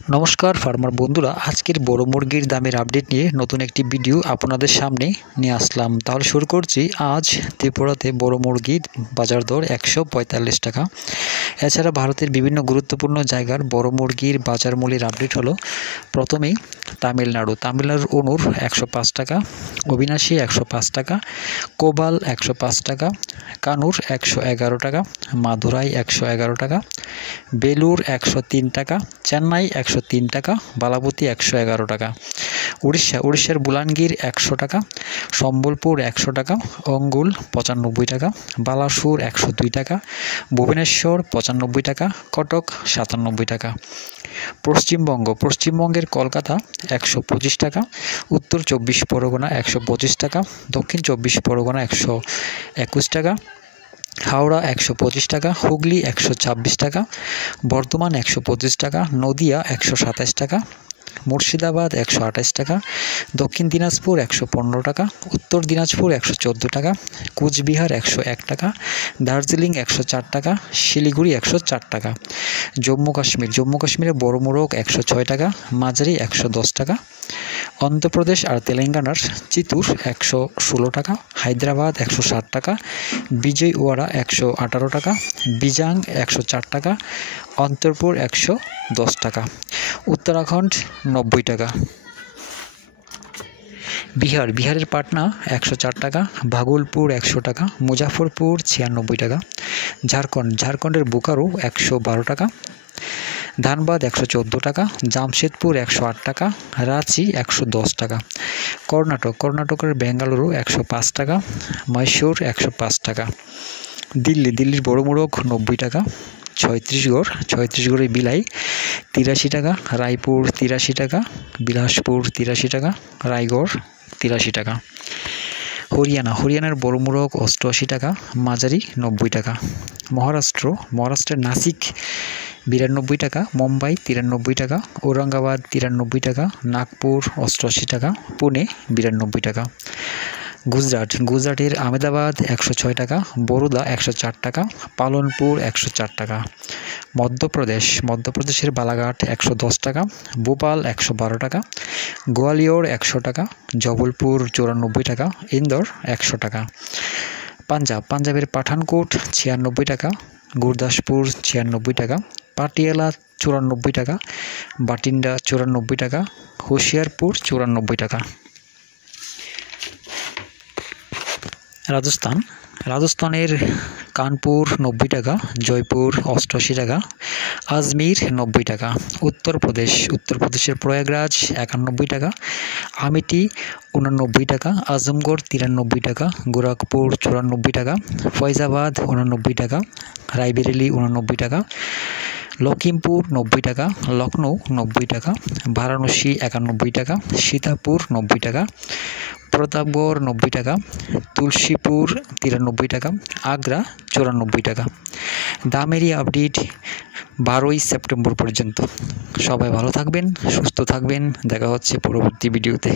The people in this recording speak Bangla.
নমস্কার ফার্মার বন্ধুরা, আজকের বড় মুরগির দামের আপডেট নিয়ে নতুন একটি ভিডিও আপনাদের সামনে নিয়ে আসলাম। তাহলে শুরু করছি। আজ ত্রিপুরাতে বড় মুরগির বাজার দর 145 টাকা। এছাড়া ভারতের বিভিন্ন গুরুত্বপূর্ণ জায়গার বড় মুরগির বাজার মূল্যের আপডেট হলো। প্রথমেই তামিলনাড়ুর অনুর 105 টাকা, অবিনাশী 105 টাকা, কোবাল 105 টাকা, কানুর 111 টাকা, মাদুরাই 111 টাকা, বেলুর 103 টাকা, চেন্নাই 103 টাকা, বালাপতি 111 টাকা, উড়িষ্যার বুলানগীর 100 টাকা, সম্বলপুর 100 টাকা, অঙ্গুল 95 টাকা, বালাসুর 102 টাকা, ভুবনেশ্বর 95 টাকা, কটক 97 টাকা। পশ্চিমবঙ্গের কলকাতা 125 টাকা, উত্তর 24 পরগনা 125 টাকা, দক্ষিণ 24 পরগনা 121 টাকা, হাওড়া 125 টাকা, হুগলি 126 টাকা, বর্ধমান 125 টাকা, নদিয়া 127 টাকা, মুর্শিদাবাদ 128 টাকা, দক্ষিণ দিনাজপুর 115 টাকা, উত্তর দিনাজপুর 114 টাকা, কুচবিহার 101 টাকা, দার্জিলিং 104 টাকা, শিলিগুড়ি 104 টাকা। জম্মু কাশ্মীরে বড় মোরগ 106 টাকা, মাঝারি 110 টাকা। অন্ধ্রপ্রদেশ আর তেলেঙ্গানার চিতুর 116 টাকা, হায়দ্রাবাদ 160 টাকা, বিজয়ওয়াড়া 118 টাকা, বিজাং 104 টাকা, অন্তরপুর 110 টাকা, উত্তরাখণ্ড 90 টাকা। বিহারের পাটনা 104 টাকা, ভাগলপুর 100 টাকা, মুজাফরপুর 96 টাকা। ঝাড়খণ্ডের বোকারো 112 টাকা, ধানবাদ 114 টাকা, জামশেদপুর 108 টাকা, রাঁচি 110 টাকা। কর্ণাটকের বেঙ্গালুরু 105 টাকা, মহীশূর 105 টাকা। দিল্লির বড় মোরগ 90 টাকা, ছত্তিশগড়ে বিলাই 83 টাকা, রায়পুর 83 টাকা, বিলাসপুর 83 টাকা, রায়গড় 83 টাকা। হরিয়ানার বড় মোরগ 88 টাকা, মাঝারি 90 টাকা। মহারাষ্ট্রের নাসিক 92 টাকা, মুম্বাই 93 টাকা, ঔরঙ্গাবাদ 93 টাকা, নাগপুর 88 টাকা, পুনে 92 টাকা। গুজরাটের আহমেদাবাদ 106 টাকা, বরোদা 104 টাকা, পালনপুর 104 টাকা। মধ্যপ্রদেশের বালাঘাট 110 টাকা, ভোপাল 112 টাকা, গোয়ালিয়র 100 টাকা, জবলপুর 94 টাকা, ইন্দোর 100 টাকা। পাঞ্জাবের পাঠানকোট 96 টাকা, গুরদাসপুর 96 টাকা, পাটিয়ালা 94 টাকা, বাটিন্ডা 94 টাকা, হোশিয়ারপুর 94 টাকা। রাজস্থানের কানপুর 90 টাকা, জয়পুর 88 টাকা, আজমির 90 টাকা। উত্তরপ্রদেশের প্রয়াগরাজ 91 টাকা, আমেঠি 89 টাকা, আজমগড় 93 টাকা, গোরখপুর 94 টাকা, ফয়জাবাদ 89 টাকা, রায়বেরেলি 89 টাকা, লখিমপুর 90 টাকা, লখনৌ 90 টাকা, বারাণসী 91 টাকা, সীতাপুর 90 টাকা, প্রতাপগড় 90 টাকা, তুলসীপুর 93 টাকা, আগ্রা 94 টাকা। দামেরই আপডেট 12ই সেপ্টেম্বর পর্যন্ত। সবাই ভালো থাকবেন, সুস্থ থাকবেন। দেখা হচ্ছে পরবর্তী ভিডিওতে।